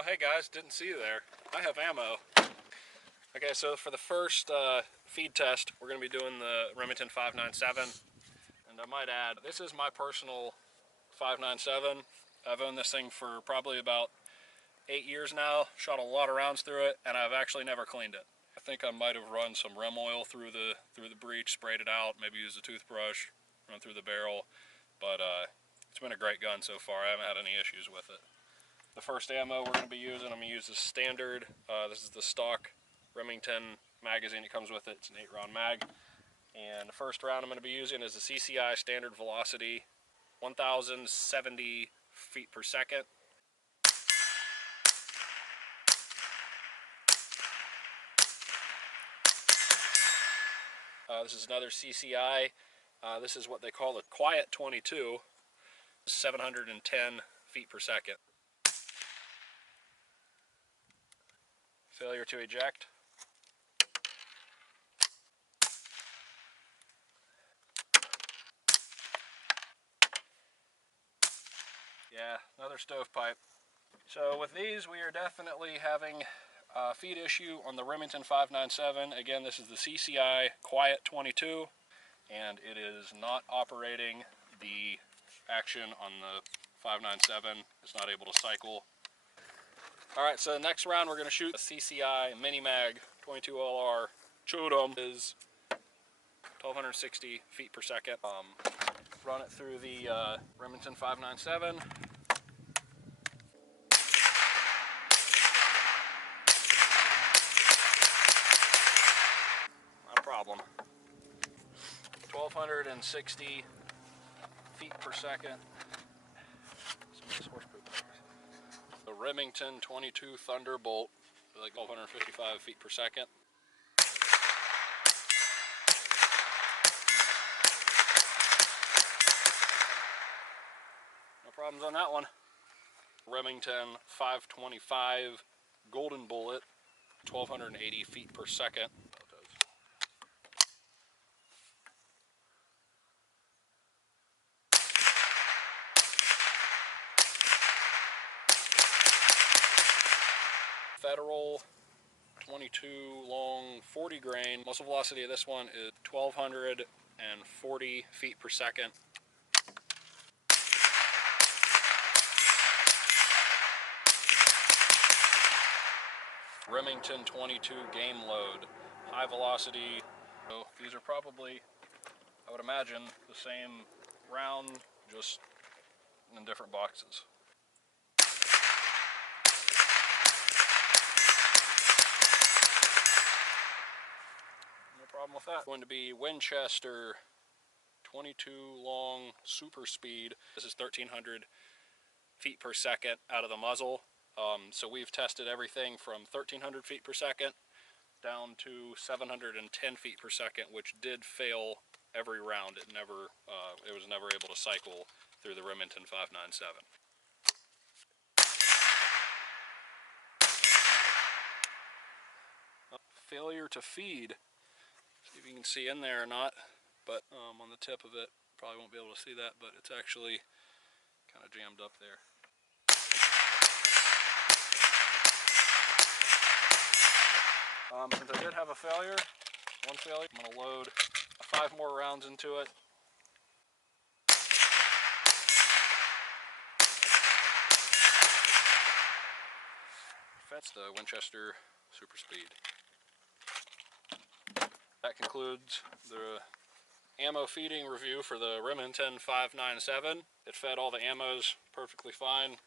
Oh, hey guys, didn't see you there. I have ammo. Okay, so for the first feed test, we're going to be doing the Remington 597. And I might add, this is my personal 597. I've owned this thing for probably about 8 years now, shot a lot of rounds through it, and I've actually never cleaned it. I think I might have run some Rem oil through the breech, sprayed it out, maybe used a toothbrush, run through the barrel, but it's been a great gun so far. I haven't had any issues with it. The first ammo we're going to be using, I'm going to use the standard. This is the stock Remington magazine. It comes with it. It's an 8-round mag. And the first round I'm going to be using is the CCI standard velocity, 1,070 feet per second. This is another CCI. This is what they call the Quiet 22, 710 feet per second. Failure to eject. Yeah, another stovepipe. So with these, we are definitely having a feed issue on the Remington 597. Again, this is the CCI Quiet 22, and it is not operating the action on the 597. It's not able to cycle. Alright, so the next round we're going to shoot a CCI Mini Mag 22 LR. Shoot 'em is 1,260 feet per second. Run it through the Remington 597. Not a problem. 1,260 feet per second. Some of this horse poop. The Remington 22 Thunderbolt, like 1,255 feet per second. No problems on that one. Remington 525 Golden Bullet, 1,280 feet per second. Federal 22 long 40 grain. Muzzle velocity of this one is 1,240 feet per second. Remington 22 game load, high velocity. So these are probably, I would imagine, the same round, just in different boxes. No problem with that. Going to be Winchester 22 long super speed. This is 1,300 feet per second out of the muzzle. So we've tested everything from 1,300 feet per second down to 710 feet per second, which did fail every round. It was never able to cycle through the Remington 597. Failure to feed. See if you can see in there or not, but on the tip of it, probably won't be able to see that, but it's actually kind of jammed up there. Since I did have one failure, I'm going to load 5 more rounds into it. That's the Winchester Super Speed. That concludes the ammo feeding review for the Remington 597. It fed all the ammos perfectly fine.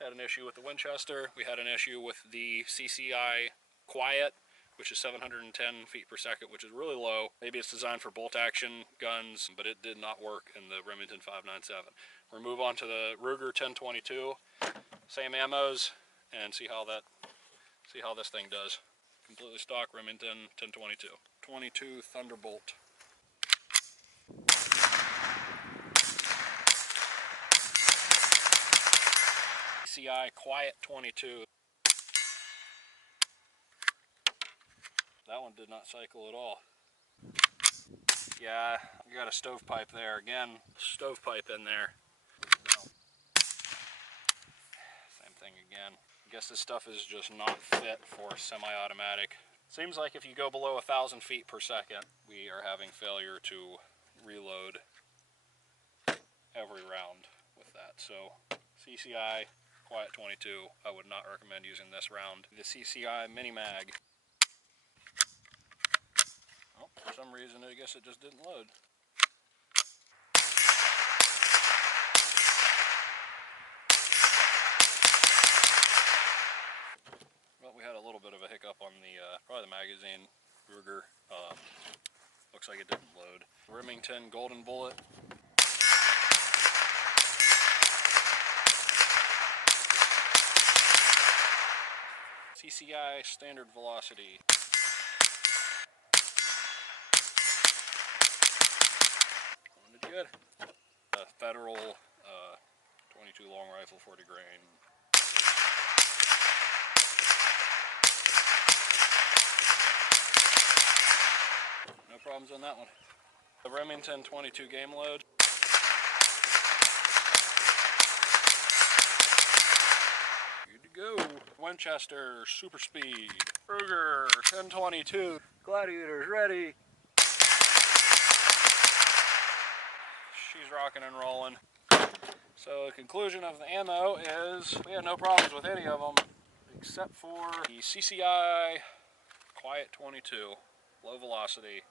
Had an issue with the Winchester. We had an issue with the CCI Quiet, which is 710 feet per second, which is really low. Maybe it's designed for bolt action guns, but it did not work in the Remington 597. We'll move on to the Ruger 1022, same ammos, and see how this thing does. Completely stock Remington 1022. 22 Thunderbolt. CCI Quiet 22. That one did not cycle at all. Yeah, you got a stovepipe there. Again, stovepipe in there. Same thing again. I guess this stuff is just not fit for semi-automatic. Seems like if you go below 1,000 feet per second, we are having failure to reload every round with that. So CCI Quiet 22, I would not recommend using this round. The CCI Mini Mag. Oh, for some reason, I guess it just didn't load. Well, we had a little bit of a hiccup on the, probably the magazine, Ruger. Looks like it didn't load. Remington Golden Bullet. CCI Standard Velocity. Sounded good. Federal 22 long rifle, 40 grain. No problems on that one. The Remington 22 game load. Good to go. Winchester Super Speed. Ruger 1022. Gladiator's ready. She's rocking and rolling. So the conclusion of the ammo is we had no problems with any of them except for the CCI Quiet 22, low velocity,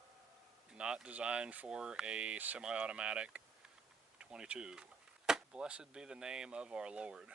not designed for a semi-automatic 22. Blessed be the name of our Lord.